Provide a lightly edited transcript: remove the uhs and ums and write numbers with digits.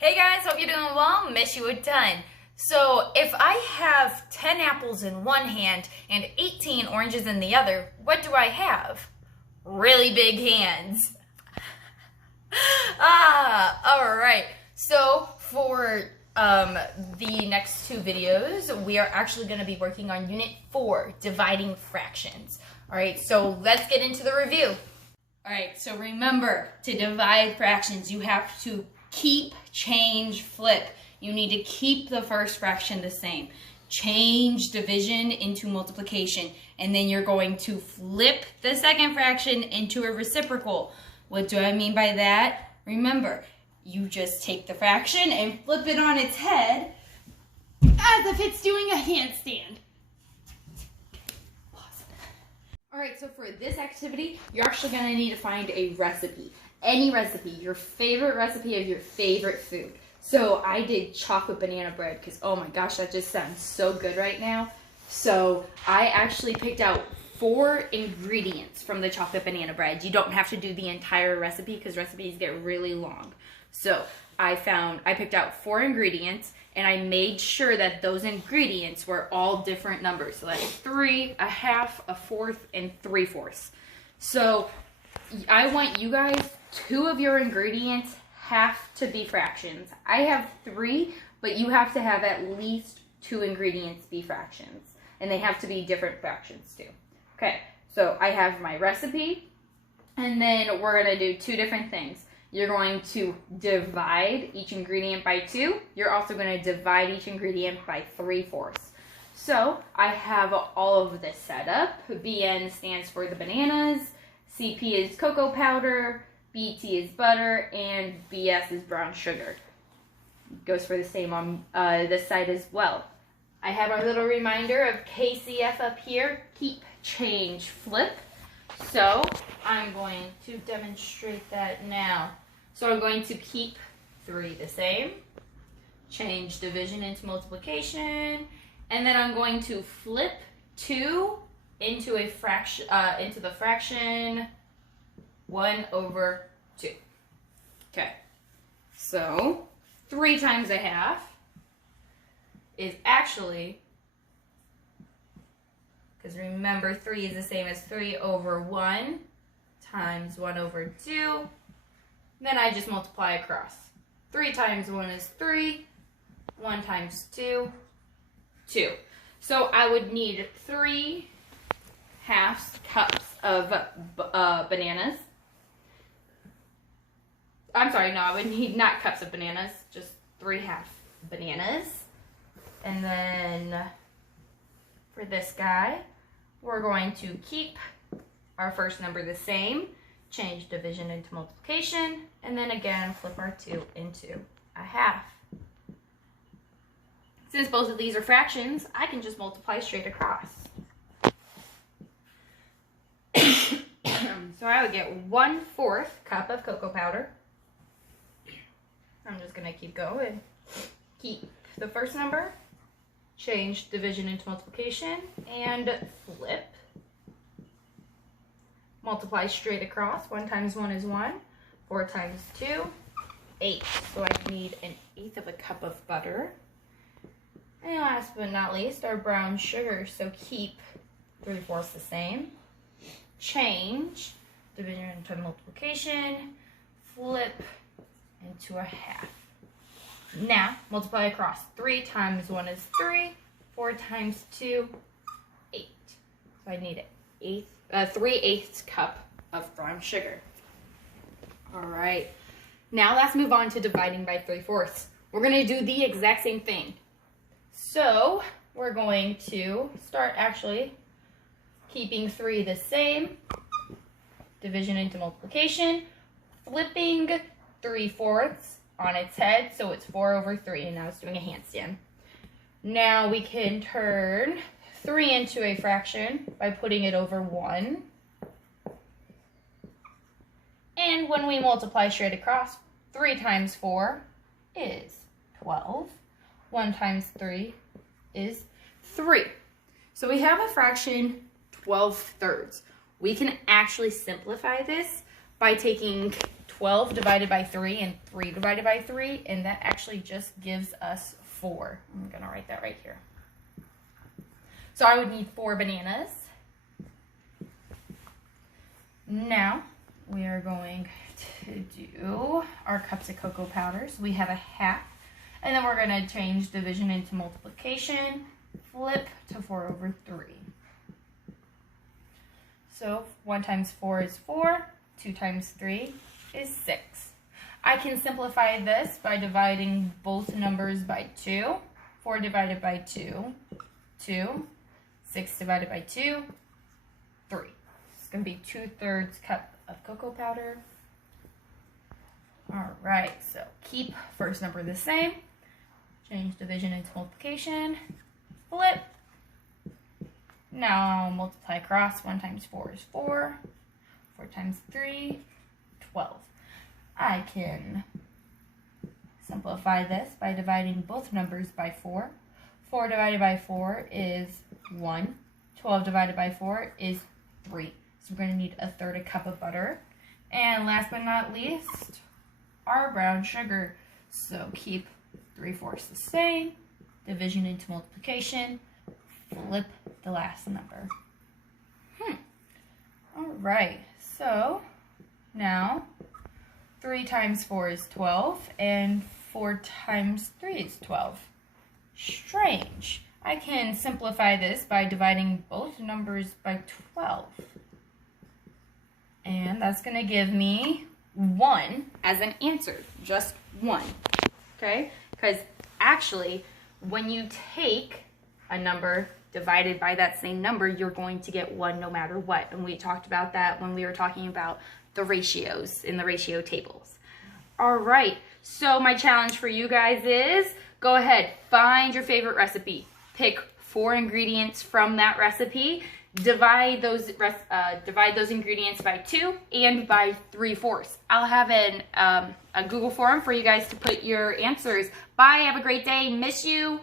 Hey guys, hope you're doing well. Miss you a ton. So if I have 10 apples in one hand and 18 oranges in the other, what do I have? Really big hands. Alright. So for the next two videos, we are actually going to be working on Unit 4, dividing fractions. Alright, so let's get into the review. Alright, so remember, to divide fractions, you have to keep, change, flip. You need to keep the first fraction the same. Change division into multiplication. And then you're going to flip the second fraction into a reciprocal. What do I mean by that? Remember, you just take the fraction and flip it on its head as if it's doing a handstand. Alright, so for this activity, you're actually going to need to find a recipe. Any recipe, your favorite recipe of your favorite food. So I did chocolate banana bread because, oh my gosh, that just sounds so good right now. So I actually picked out 4 ingredients from the chocolate banana bread. You don't have to do the entire recipe because recipes get really long. So I picked out 4 ingredients and I made sure that those ingredients were all different numbers. So that's 3, a half, a fourth, and 3/4. So I want you guys, 2 of your ingredients have to be fractions. I have 3, but you have to have at least 2 ingredients be fractions. And they have to be different fractions too. Okay, so I have my recipe, and then we're going to do 2 different things. You're going to divide each ingredient by 2. You're also going to divide each ingredient by 3/4. So I have all of this set up. BN stands for the bananas, CP is cocoa powder, BT is butter, and BS is brown sugar. Goes for the same on this side as well. I have our little reminder of KCF up here, keep, change, flip. So I'm going to demonstrate that now. So I'm going to keep 3 the same, change division into multiplication, and then I'm going to flip 2 into a fraction, into the fraction 1/2. Okay, so 3 times a half is actually, because remember 3 is the same as 3/1 times 1/2. Then I just multiply across. 3 times 1 is 3. 1 times 2, 2. So I would need 3 half cups of bananas. I'm sorry, no, I would need not cups of bananas, just 3 half bananas. And then for this guy, we're going to keep our first number the same, change division into multiplication, and then again flip our 2 into a half. Since both of these are fractions, I can just multiply straight across. So I would get 1/4 cup of cocoa powder. I'm just going to keep going. Keep the first number, change division into multiplication, and flip. Multiply straight across. 1 times 1 is 1. 4 times 2, 8. So I need 1/8 of a cup of butter. And last but not least, our brown sugar. So keep 3/4 the same. Change division into multiplication. Flip into a half. Now, multiply across. 3 times 1 is 3. 4 times 2, 8. So I need 3/8 cup of brown sugar. Alright. Now let's move on to dividing by 3/4. We're going to do the exact same thing. So, we're going to start actually keeping 3 the same. Division into multiplication. Flipping 3/4 on its head, so it's 4/3, and now it's doing a handstand. Now we can turn 3 into a fraction by putting it over 1. And when we multiply straight across, 3 times 4 is 12. 1 times 3 is 3. So we have a fraction 12/3. We can actually simplify this by taking 12 divided by 3 and 3 divided by 3, and that actually just gives us 4. I'm going to write that right here. So I would need 4 bananas. Now we are going to do our cups of cocoa powders. We have a half, and then we're going to change division into multiplication, flip to 4 over 3. So 1 times 4 is 4, 2 times 3 is 6. I can simplify this by dividing both numbers by 2. 4 divided by 2, 2. 6 divided by 2, 3. It's going to be 2/3 cup of cocoa powder. All right, so keep first number the same. Change division into multiplication. Flip. Now multiply across. 1 times 4 is 4. 4 times 3, 12. I can simplify this by dividing both numbers by 4. 4 divided by 4 is 1. 12 divided by 4 is 3. So we're going to need 1/3 cup of butter. And last but not least, our brown sugar. So keep 3/4 the same. Division into multiplication. Flip the last number. All right. So now 3 times 4 is 12. And 4 times 3 is 12. Strange. I can simplify this by dividing both numbers by 12. And that's going to give me 1 as an answer. Just 1. Okay? Because actually, when you take a number divided by that same number, you're going to get 1 no matter what. And we talked about that when we were talking about the ratios in the ratio tables. All right. So my challenge for you guys is go ahead, find your favorite recipe. Pick 4 ingredients from that recipe. Divide those ingredients by 2 and by 3/4. I'll have a Google form for you guys to put your answers. Bye. Have a great day. Miss you.